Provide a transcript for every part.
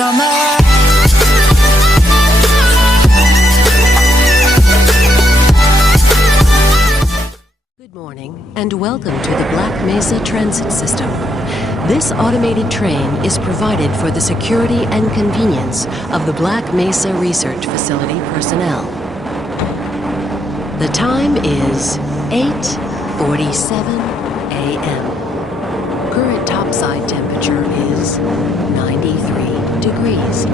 summer. Good morning and welcome to the Black Mesa Transit System. This automated train is provided for the security and convenience of the Black Mesa Research Facility personnel. The time is 8:47 a.m. Current topside temperature is 93 degrees,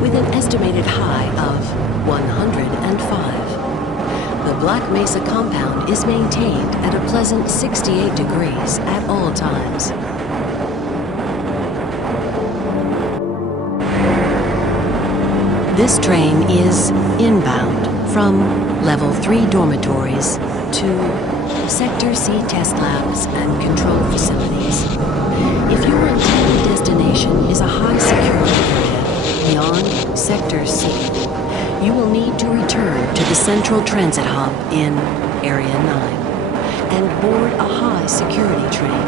with an estimated high of 105. The Black Mesa compound is maintained at a pleasant 68 degrees at all times. This train is inbound from Level 3 dormitories to Sector C test labs and control facilities. If your intended destination is a high-security area beyond Sector C, you will need to return to the Central Transit Hub in Area 9 and board a high-security train.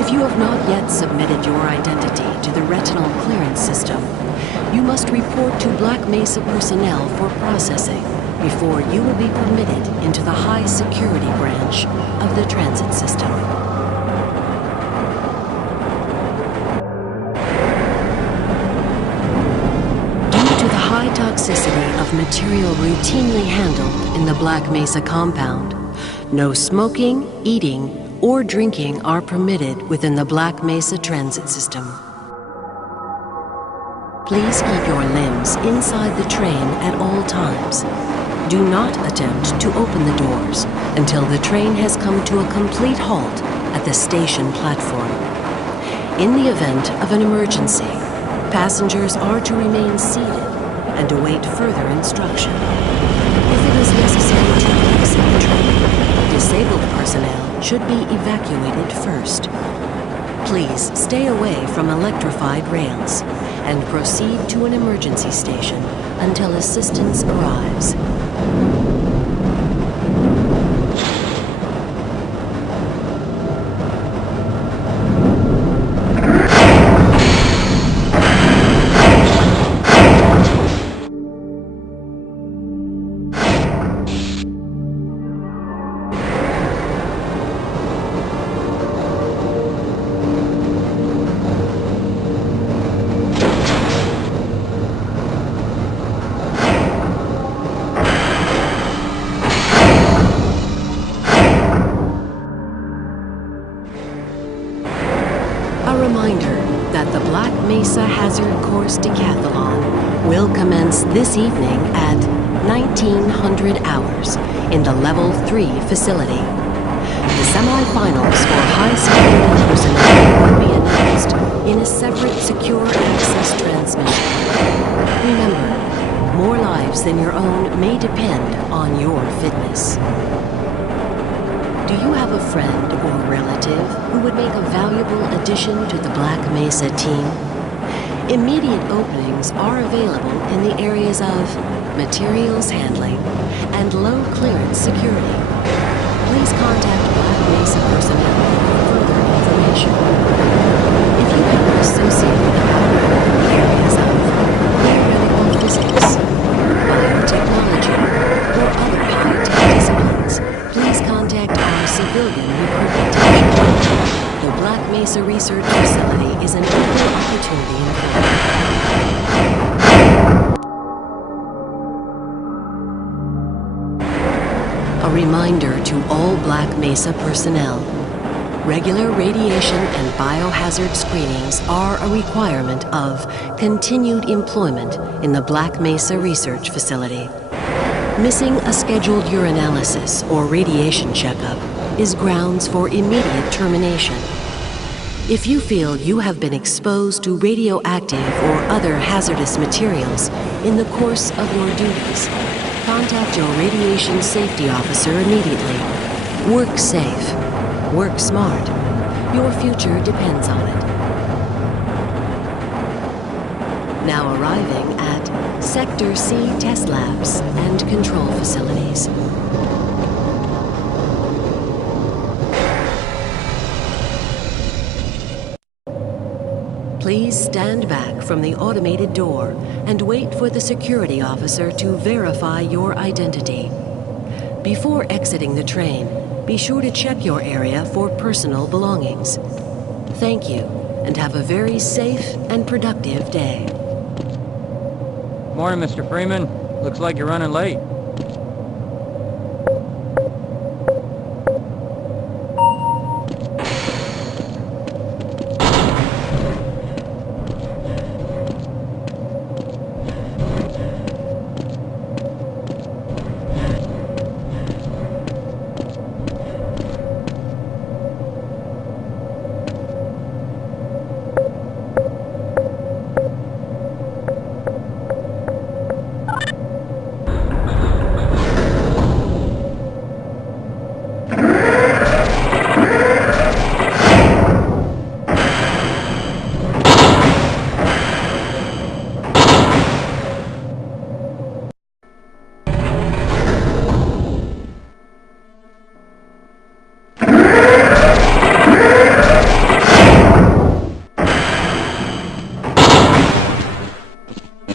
If you have not yet submitted your identity to the retinal clearance system, you must report to Black Mesa personnel for processing before you will be permitted into the high-security branch of the transit system. Toxicity of material routinely handled in the Black Mesa compound, no smoking, eating, or drinking are permitted within the Black Mesa transit system. Please keep your limbs inside the train at all times. Do not attempt to open the doors until the train has come to a complete halt at the station platform. In the event of an emergency, passengers are to remain seated and await further instruction. If it is necessary to exit the train, disabled personnel should be evacuated first. Please stay away from electrified rails and proceed to an emergency station until assistance arrives. Mesa Hazard Course Decathlon will commence this evening at 1900 hours in the Level 3 facility. The semifinals for high-security personnel will be announced in a separate secure access transmission. Remember, more lives than your own may depend on your fitness. Do you have a friend or relative who would make a valuable addition to the Black Mesa team? Immediate openings are available in the areas of materials handling and low clearance security. Please contact Black Mesa personnel for further information. If you have an associated background in the areas of theoretical physics, biotechnology, or other high-tech disciplines, please contact our civilian recruitment division. The Black Mesa Research Facility is an equal opportunity employer. A reminder to all Black Mesa personnel. Regular radiation and biohazard screenings are a requirement of continued employment in the Black Mesa Research Facility. Missing a scheduled urinalysis or radiation checkup is grounds for immediate termination. If you feel you have been exposed to radioactive or other hazardous materials in the course of your duties, contact your radiation safety officer immediately. Work safe. Work smart. Your future depends on it. Now arriving at Sector C test labs and control facilities. Please stand back from the automated door and wait for the security officer to verify your identity. Before exiting the train, be sure to check your area for personal belongings. Thank you, and have a very safe and productive day. Morning, Mr. Freeman. Looks like you're running late.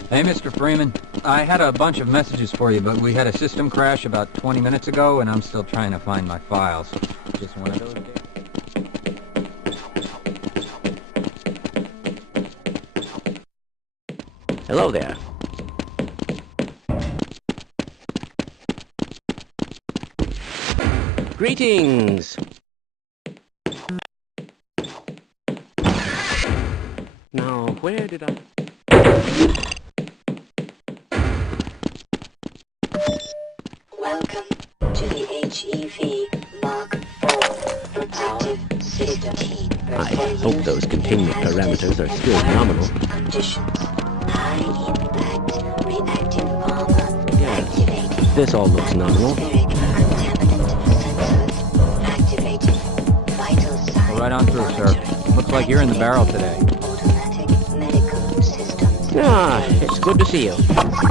Hey, Mr. Freeman. I had a bunch of messages for you, but we had a system crash about 20 minutes ago, and I'm still trying to find my files. Just one of those days. Hello there. Greetings! Now, where did I... Welcome to the HEV Mark IV Protective System Team. I hope those containment parameters are still nominal. Conditions. High impact reactive armor activated. This all looks nominal. Atmospheric contaminant sensors activated. Vital signs. Right on through, sir. Looks like you're in the barrel today. Automatic medical systems. Ah, it's good to see you.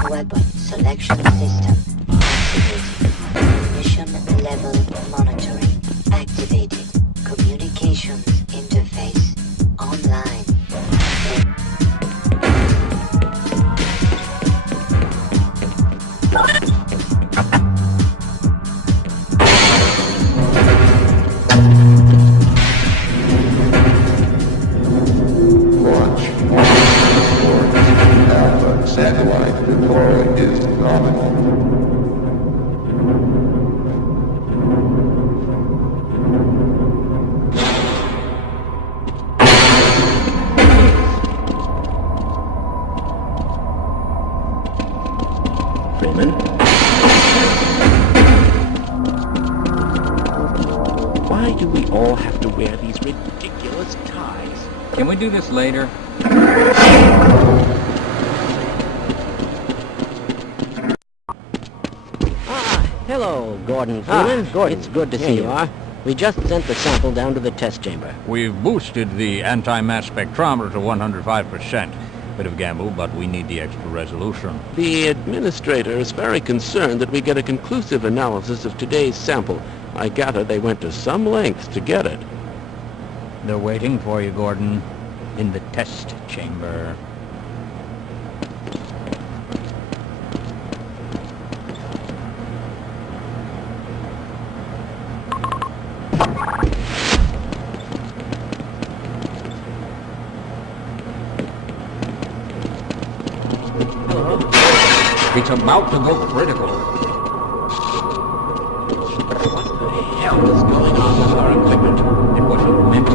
Weapon selection system activated. Mission level monitoring activated. Communications interface online. Launch. Alpha satellite deploy is nominal. Freeman? Why do we all have to wear these ridiculous ties? Can we do this later? Hello, Gordon Freeman. Gordon, it's good to see you. Are. We just sent the sample down to the test chamber. We've boosted the anti-mass spectrometer to 105%. Bit of gamble, but we need the extra resolution. The administrator is very concerned that we get a conclusive analysis of today's sample. I gather they went to some lengths to get it. They're waiting for you, Gordon, in the test chamber. It's about to go critical. What the hell is going on with our equipment? It wasn't meant to.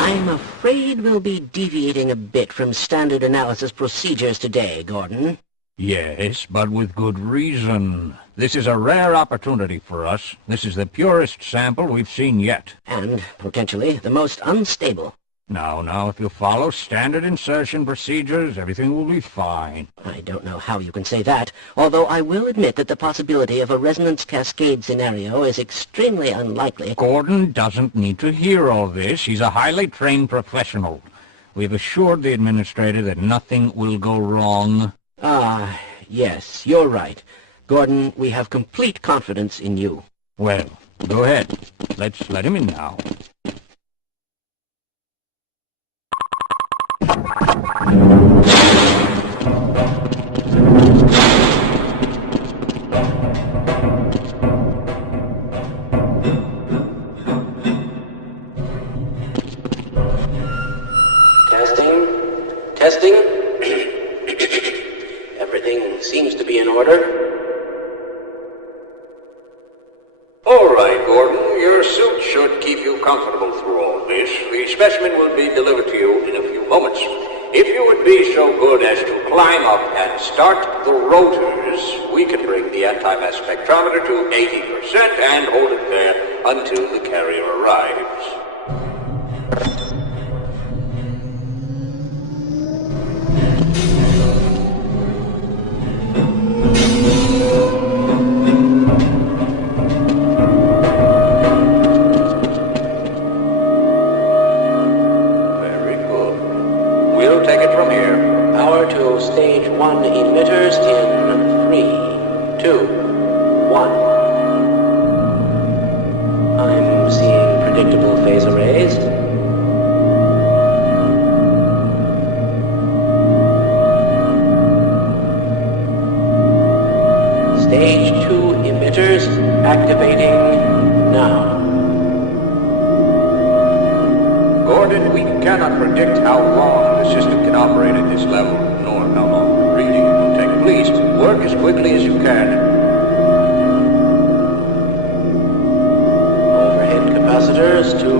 I'm afraid we'll be deviating a bit from standard analysis procedures today, Gordon. Yes, but with good reason. This is a rare opportunity for us. This is the purest sample we've seen yet. And, potentially, the most unstable. Now, if you follow standard insertion procedures, everything will be fine. I don't know how you can say that, although I will admit that the possibility of a resonance cascade scenario is extremely unlikely. Gordon doesn't need to hear all this. He's a highly trained professional. We've assured the administrator that nothing will go wrong. Ah, yes, you're right. Gordon, we have complete confidence in you. Well, go ahead. Let's let him in now. Testing. Everything seems to be in order. All right, Gordon. Your suit should keep you comfortable through all this. The specimen will be delivered to you in a few moments. If you would be so good as to climb up and start the rotors, we can bring the anti-mass spectrometer to 80% and hold it there until the carrier arrives. Stage 1 emitters in 3, 2, 1. I'm seeing predictable phase arrays. Stage 2 emitters activating now. Gordon, we cannot predict how long the system can operate at this level, nor how long the reading will take. Please, work as quickly as you can. Overhead capacitors to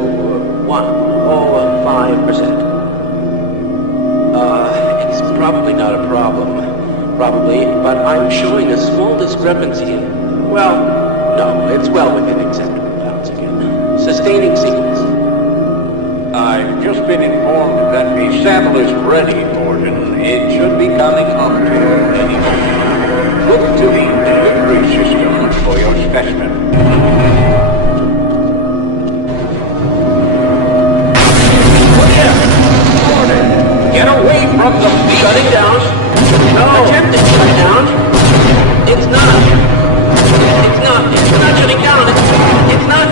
105%. It's probably not a problem. Probably, but I'm showing a small discrepancy in... Well, no, it's well within acceptable bounds again. Sustaining sequence. I've just been informed that the sample is ready, Gordon. It should be coming up to you any moment. Look to the delivery system for your specimen. Gordon, get away from the beam! Shutting down. No! Attempting to shut down. It's not shutting down. It's not...